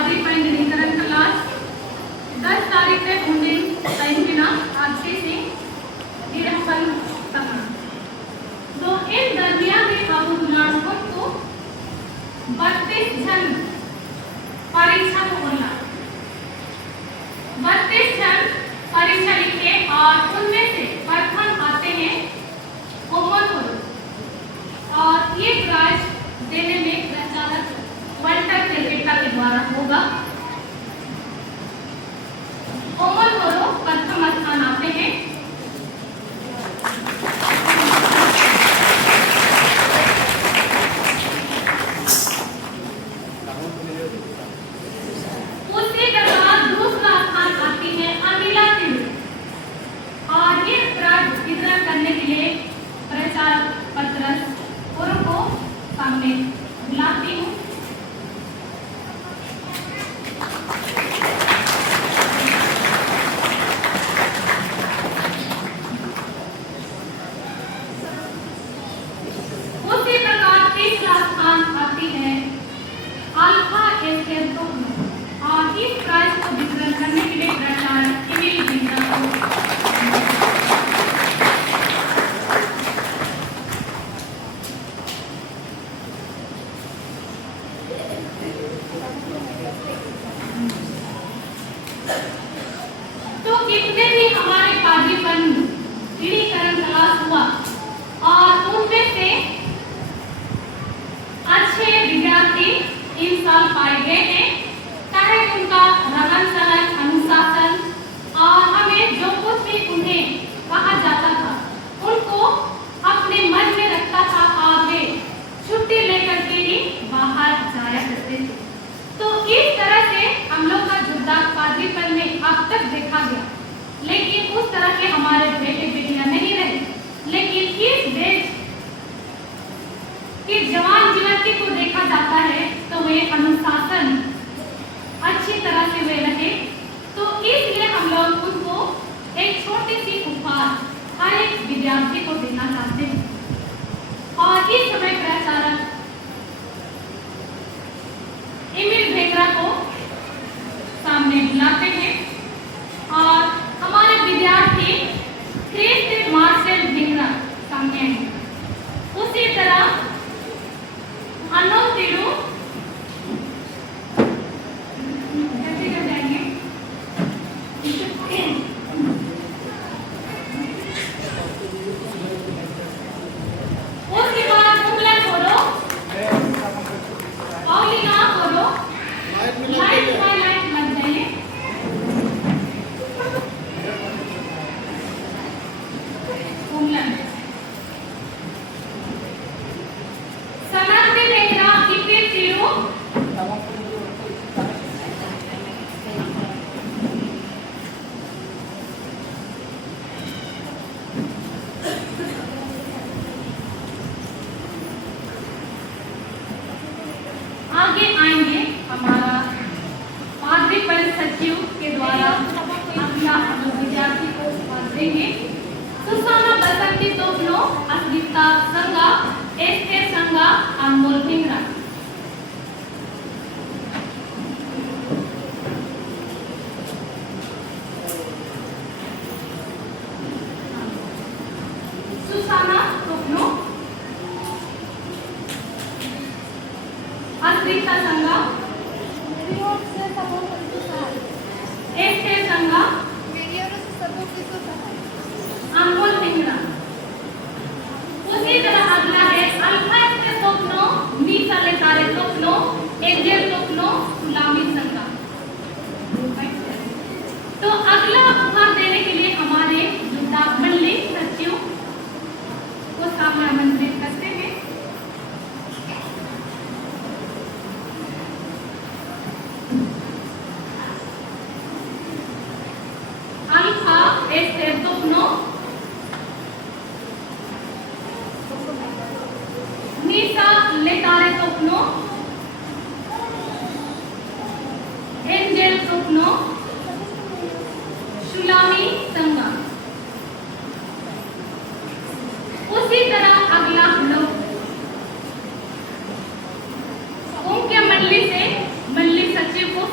पादरी पंडितकरण क्लास 10 तारीख से 19 टाइम बिना अच्छे से निरंतर करना। तो इन दरमियान में बाबू गुनासपुर को 32 जन परीक्षा को बोलना, 32 जन परीक्षा लिखे और उनमें से प्रथम आते हैं कोमल और ये प्राइज देने में प्रचारक वल्टर क्रिकेटा के द्वारा होगा। कोमल करो प्रथम स्थान आते हैं। उसी प्रकार दूसरा स्थान आती है अनिला सिंह और ये प्राइज वितरण करने के लिए प्रचारक पत्रस को सामने बुलाती हूँ। उसी प्रकार तीसरा स्थान आती है अल्फा एस्केप और इस प्राइज को वितरण करने के लिए प्रचारक इमिल जिंदा को तो कितने भी हमारे पादरीपन दृढ़ीकरण क्लास हुआ और उनमें से अच्छे विद्यार्थी इन साल पाए गए हैं। चाहे उनका रहन सहन अनुशासन और हमें जो कुछ भी उन्हें कहा जाता था उनको अपने मन में रखता था और वे छुट्टी लेकर के ही बाहर जाया करते थे। तो इस तरह से हम लोग का जुड़ाव पादरीपन में अब तक देखा गया, लेकिन उस तरह के हमारे बेटे बेटियां नहीं रहे। लेकिन इस देश के जवान युवती को देखा जाता है तो वे अनुशासन अच्छी तरह से वे रहे। तो इसलिए हम लोग उनको एक छोटी सी उपहार हर एक विद्यार्थी को देना चाहते हैं और इस समय प्रचारक इमिल भेगरा को सामने बुलाते हैं और हमारे विद्यार्थी क्रिस्ट मार्शल भेगरा सामने आए। उसी तरह अनोख तिरु उसके बाद उंगला खोलो पौलिना खोलो लाइट लग जाइए। उंगला समाप्ति भेगरा इपिर तिरु आगे आएंगे हमारा पादरीपन सचिव के द्वारा अपना विद्यार्थी को उपहार देंगे। सुसाना बसंती तोपनो, अस्मिता संगा, एस्थे संगा, अनमोल भिंगरा। सुसाना तोपनो, अस्मिता संगा, एस्थे संगा, अनमोल भिंगरा। उसी तरह अगला है अल्फा एस्थे तोपनो, मीसा लेतारे तोपनो, एंजेल तोपनो, सुलामी संगा। तो अगला उपहार देने के लिए हमारे जुड़ा मंडली सचिव को सामने आमंत्रित करते हैं। अल्फा एस्थे तोपनो, मीसा लेतारे तोपनो, एंजेल तोपनो, सुलामी संगा। उसी तरह अगला हम लोग उनके मंडली से मंडली सचिव को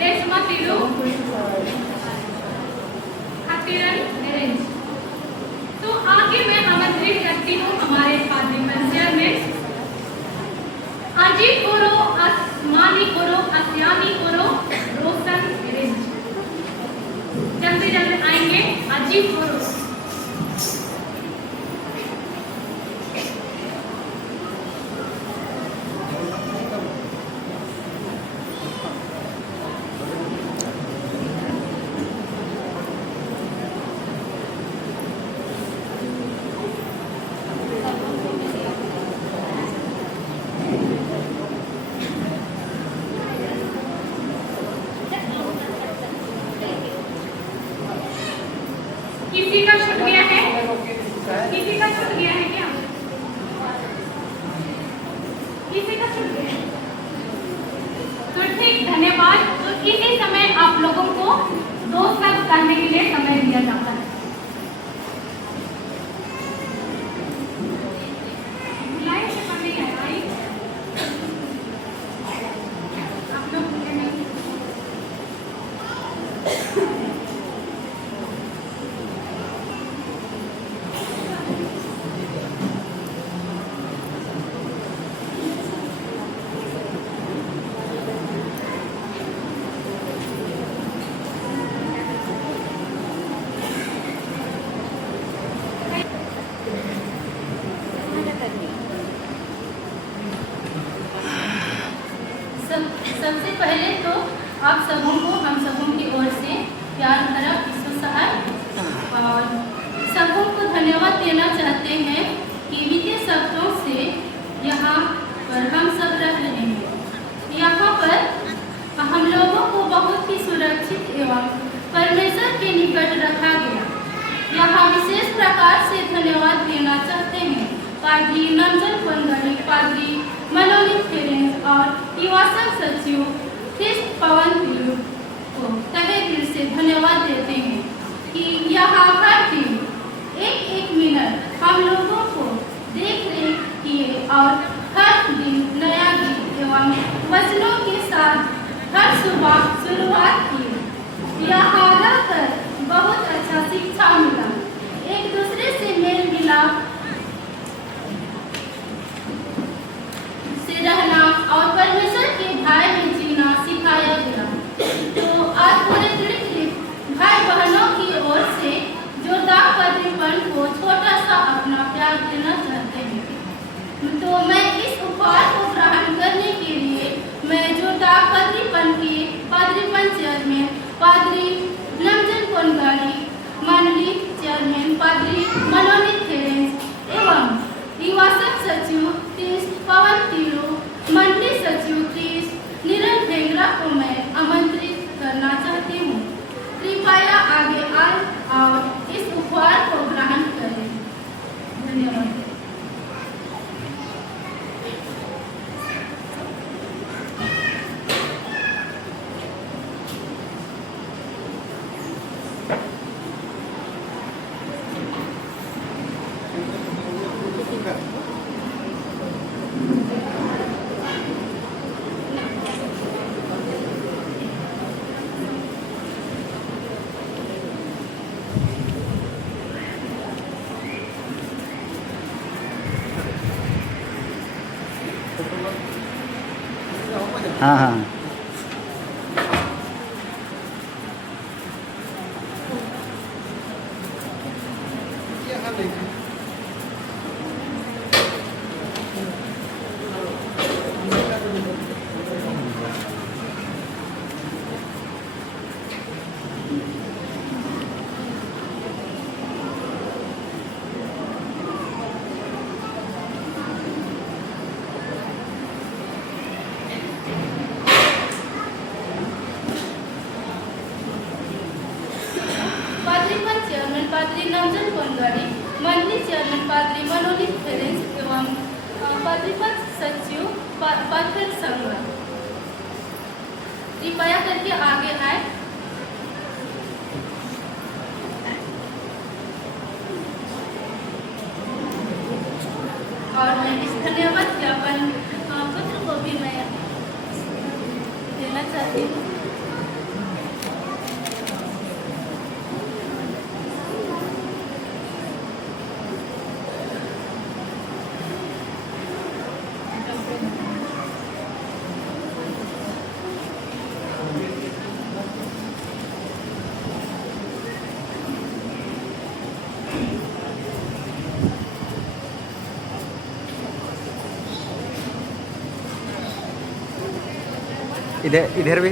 रेशमा तिलु खातिरन अरेंज। तो आगे मैं आमंत्रित करती हूँ हमारे पादरी पंचायत में आजी कोरो आसमानी कोरो आसियानी कोरो रोशन अरेंज। जल्दी जल्दी आएंगे आजी कोरो। किसी का छूट गया है? किसी का छूट गया है क्या? किसी का छूट गया है? तो ठीक, धन्यवाद। तो इसी समय आप लोगों को दो शब्द करने के लिए समय दिया जाता है। बुलाए से पढ़ने आए भाई। आप लोग बोले नहीं। सबसे पहले तो आप सबों को हम सबों की ओर से प्यार भरा विश्व सहाय और सबों को धन्यवाद देना चाहते हैं कि बीते सप्ताहों से यहाँ पर हम सब रह रहे हैं। यहाँ पर हम लोगों को बहुत ही सुरक्षित एवं परमेश्वर के निकट रखा गया। यहाँ विशेष प्रकार से धन्यवाद देना चाहते हैं पादरी नंजन पंगड़ी, पादरी मनोनीत फेरेंस और युवा संघ सचिव कृष्ण पवन तिलु को तहे दिल से धन्यवाद देते हैं कि यहाँ हर दिन एक मिनट हम लोगों को देख रेख किए और हर दिन नया गीत एवं वचनों के साथ हर सुबह शुरुआत की। यहाँ रहकर बहुत अच्छा शिक्षा मिला, एक दूसरे से मेल मिलाप रहना और परमेश्वर के भय में जीना सिखाया गया। तो आज पूरे पीड़ित भाई बहनों की ओर से जोरदार पादरीपन को छोटा सा अपना प्यार देना चाहते हैं। तो मैं इस उपहार को ग्रहण करने के लिए मैं जोरदार पादरीपन के पादरीपन चेयरमैन पादरी नंजन कोनगाड़ी, मंडली चेयरमैन पादरी मनोनीत फेरेंस एवं युवा संघ सचिव कृष्ण पवन तिलु, मंडली सचिव कृष्ण निरन भेंगरा को मैं आमंत्रित करना चाहती हूँ। कृपया आगे आए और इस उपहार को ग्रहण करें। धन्यवाद। हाँ हाँ पादरी नंजन कोनगाड़ी, मंडली चेयरमैन पादरी मनोनीत फेरेंस एवं पादरीपद सचिव पाथर संघ कृपया करके आगे आए। और मैं इस धन्यवाद ज्ञापन पत्र को भी मैं देना चाहती हूँ। इधर इधर भी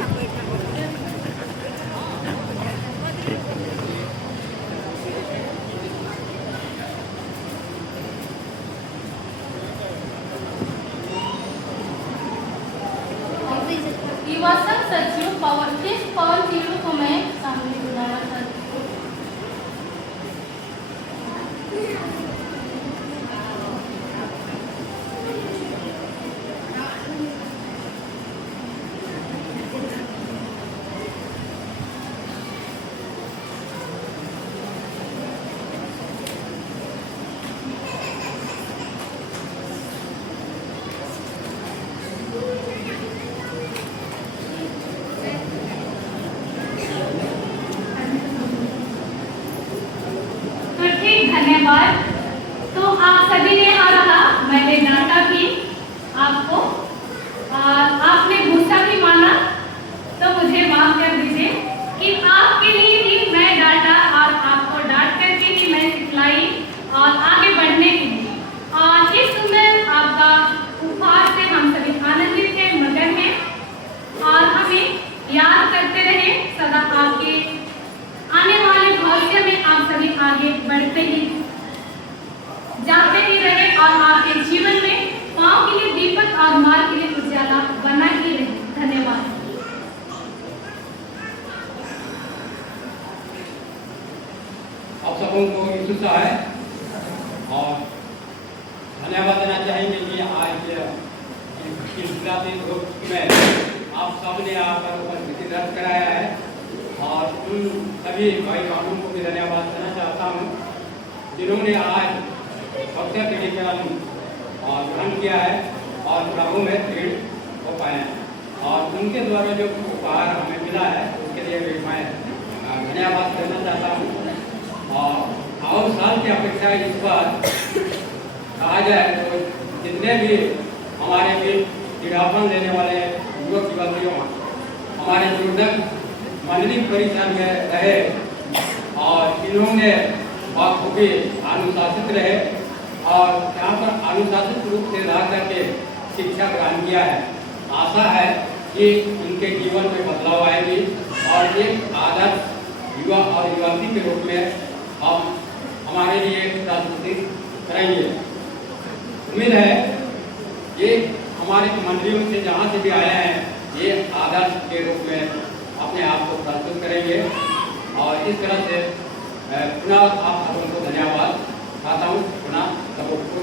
युवा संघ सचिव पवन चिड़ू को मैं सामने बुलाना चाहती हूँ। तो ठीक, धन्यवाद। तो आप सभी ने कहा, मैंने डांटा भी आपको, आपने गुस्सा भी माना, तो मुझे माफ कर दीजिए कि आपके लिए ही मैं डांटा और आपको डांट करके ही मैं सिखलाई और आगे बढ़ने के लिए। और इस सुंदर आपका उपहार से हम सभी आनंदित हैं, मगन हैं और हमें याद करते रहे सदा। आपके आने वाले भविष्य में आप सभी आगे बढ़ते ही जाते ही रहे और आपके जीवन में पाँव के लिए दीपक और मार्ग के लिए उजाला बना ही रहे। धन्यवाद। आप सबों को यीशु है और धन्यवाद देना चाहेंगे कि आज इस ग्रुप में आप सबने आकर उपस्थिति दर्ज कराया है और उन सभी भाई बहनों को भी धन्यवाद देना चाहता हूँ जिन्होंने आज भक्ति कार्यक्रम और ग्रहण किया है और प्रभु में दृढ़ हो पाए हैं और उनके द्वारा जो उपहार हमें मिला है उसके लिए भी मैं धन्यवाद देना चाहता हूँ। और साल की अपेक्षा इस बार कहा जाए तो जितने भी हमारे बीच विज्ञापन लेने वाले युवक युवतियों हमारे जुड़क मंडली परिसर में रहे और इन्होंने बखूबी अनुशासित रहे और यहाँ पर अनुशासित रूप से रह करके शिक्षा ग्रहण किया है। आशा है कि इनके जीवन में बदलाव आएगी और एक आदर्श युवा और युवती के रूप में हम हमारे लिए प्रस्तुत करेंगे। उम्मीद है ये हमारे मंडलियों से जहाँ से भी आए हैं ये आदर्श के रूप में अपने आप को प्रस्तुत करेंगे और इस तरह से पुनः आप सबको धन्यवाद कहता हूँ। पुनः सबको